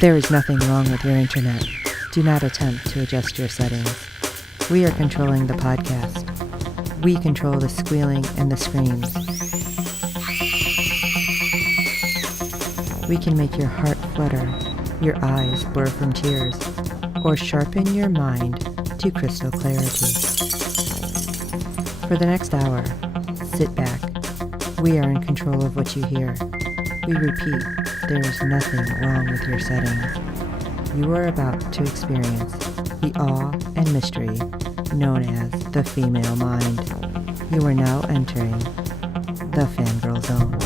There is nothing wrong with your internet. Do not attempt to adjust your settings. We are controlling the podcast. We control the squealing and the screams. We can make your heart flutter, your eyes blur from tears, or sharpen your mind to crystal clarity. For the next hour, sit back. We are in control of what you hear. We repeat, there is nothing wrong with your settings. You are about to experience the awe and mystery known as the female mind. You are now entering the fangirl zone.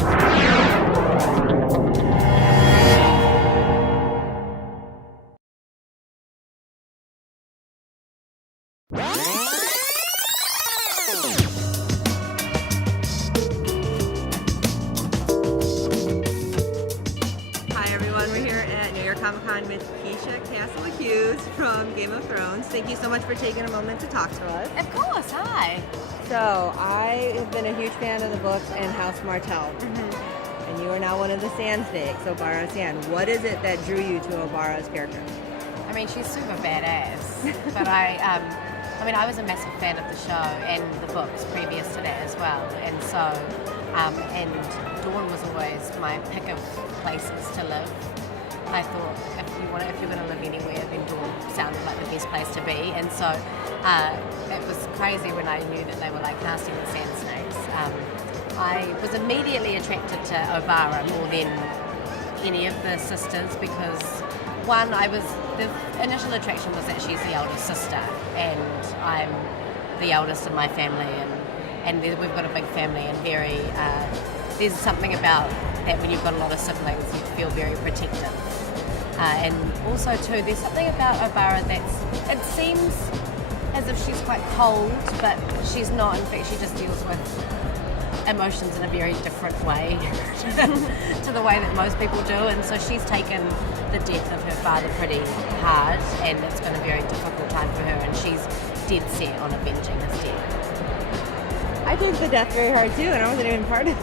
With Keisha, Castle Hughes from Game of Thrones. Thank you so much for taking a moment to talk to us. Of course, hi. So, I have been a huge fan of the books and House Martell. Mm-hmm. And you are now one of the Sand Snakes, Obara Sand. What is it that drew you to Obara's character? I mean, she's super badass. But I was a massive fan of the show and the books previous to that as well. And so, and Dawn was always my pick of places to live. I thought if you're going to live anywhere, then Dawn sounded like the best place to be. And so it was crazy when I knew that they were like casting the Sand Snakes. I was immediately attracted to Obara more than any of the sisters because the initial attraction was that she's the eldest sister and I'm the eldest in my family and we've got a big family and there's something about that when you've got a lot of siblings you feel very protective. And also too, there's something about Obara it seems as if she's quite cold, but she's not. In fact, she just deals with emotions in a very different way to the way that most people do. And so she's taken the death of her father pretty hard, and it's been a very difficult time for her, and she's dead set on avenging his death. I took the death very hard too, and I wasn't even part of it.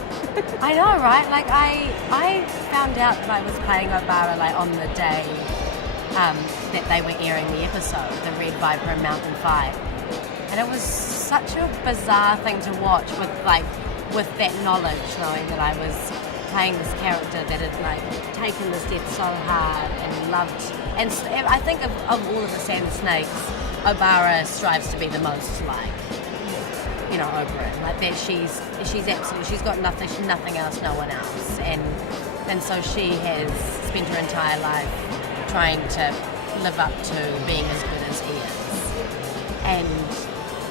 I know, right? Like I found out that I was playing Obara like on the day that they were airing the episode, the Red Viper and Mountain Fight, and it was such a bizarre thing to watch with that knowledge, knowing that I was playing this character that had like taken this death so hard and loved. And I think of all of the Sand Snakes, Obara strives to be the most like. Oprah, like that she's got nothing else, no one else, and so she has spent her entire life trying to live up to being as good as he is. And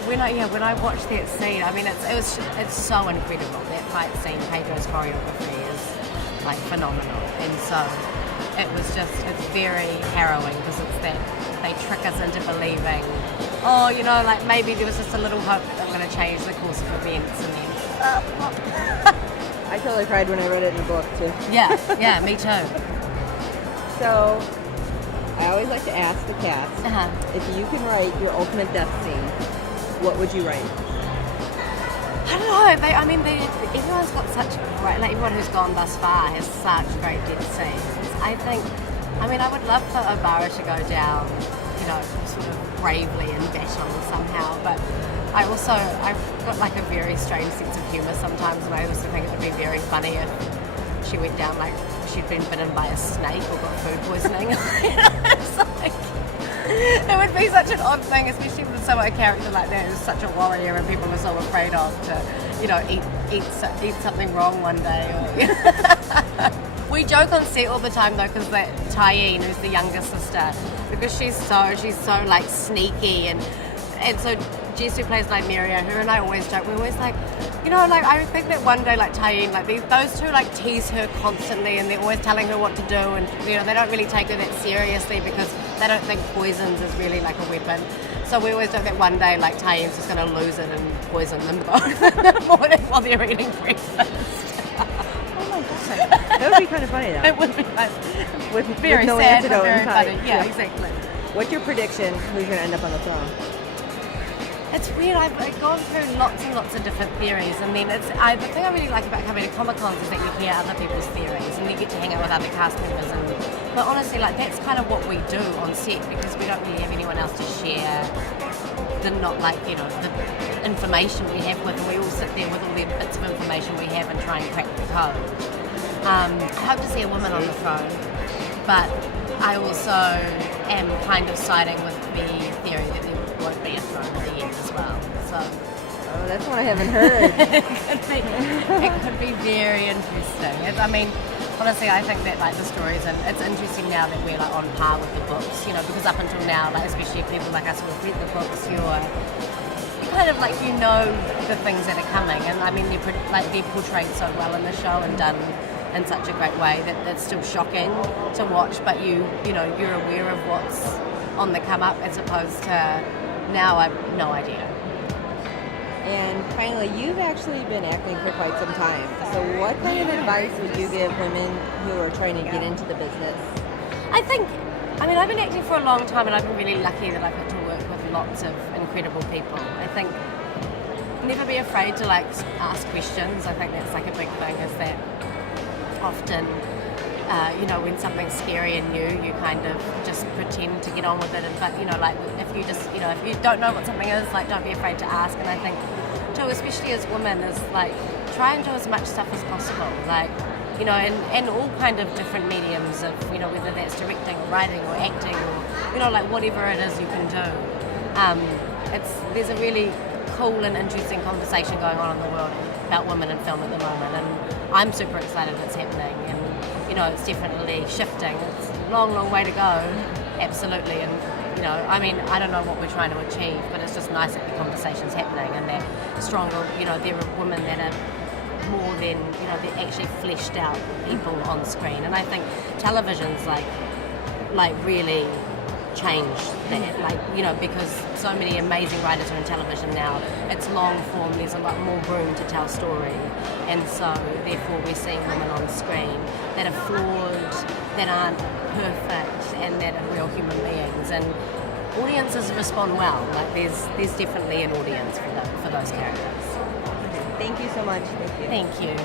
when I watched that scene, I mean it's so incredible. That fight scene, Pedro's choreography is like phenomenal, and so it's very harrowing because it's that they trick us into believing, like maybe there was just a little hope that they're going to change the course of events, and then I totally cried when I read it in the book too. Yeah, me too. So I always like to ask the cast, if you can write your ultimate death scene, what would you write? I don't know. Everyone's got such great, like everyone who's gone thus far has such great death scenes. I would love for Obara to go down, sort of bravely in battle somehow. But I've got like a very strange sense of humour sometimes, and I also think it would be very funny if she went down like she'd been bitten by a snake or got food poisoning. It's like, it would be such an odd thing, especially with a character like that who's such a warrior and people are so afraid of to, eat something wrong one day. We joke on set all the time though, because that Tyene, who's the younger sister, because she's so like sneaky and so Jess, who plays Nymeria, her and I always joke. We're always like, I think that one day like Tyene, like those two like tease her constantly, and they're always telling her what to do, and they don't really take her that seriously because they don't think poisons is really like a weapon. So we always joke that one day like Tyene's just going to lose it and poison them both in the morning while they're eating breakfast. That would be kind of funny though. It would be fun. With very no sad, antidote but very inside. funny. Yeah, exactly. What's your prediction? Who's going to end up on the throne? It's weird. I've gone through lots and lots of different theories, and then the thing I really like about coming to Comic Cons is that you hear other people's theories, and you get to hang out with other cast members. But honestly, like that's kind of what we do on set because we don't really have anyone else to share the the information we have with, and we all sit there with all the bits of information we have and try and crack the code. I hope to see a woman on the throne, but I also am kind of siding with the theory that there won't be a throne at the end as well. So Oh, that's one I haven't heard. it could be very interesting. Honestly, I think that like the stories, and it's interesting now that we're like on par with the books, because up until now, like especially people like us who have read the books, you kind of like the things that are coming, and they're portrayed so well in the show and done in such a great way that it's still shocking to watch, but you're aware of what's on the come up as opposed to now I've no idea. And finally, you've actually been acting for quite some time. So what kind of advice would you give women who are trying to get into the business? I've been acting for a long time, and I've been really lucky that I've got to work with lots of incredible people. I think never be afraid to ask questions. I think that's a big thing, is that often when something's scary and new, you kind of just pretend to get on with it. But if you don't know what something is, don't be afraid to ask. And I think too, especially as women, is try and do as much stuff as possible. In all kind of different mediums of whether that's directing or writing or acting or whatever it is you can do. There's a really cool and interesting conversation going on in the world about women in film at the moment, and I'm super excited it's happening. And it's definitely shifting. It's a long, long way to go, absolutely. And I don't know what we're trying to achieve, but it's just nice that the conversation's happening and they're stronger. There are women that are more than they're actually fleshed out people on screen, and I think television's really changed that, because so many amazing writers are in television now. It's long form, there's a lot more room to tell story, and so therefore we're seeing women on screen that are flawed, that aren't perfect, and that are real human beings, and audiences respond well. There's definitely an audience for those characters. Thank you so much. Thank you.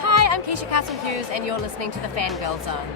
Hi, I'm Keisha Hughes, and you're listening to the Fangirl Zone.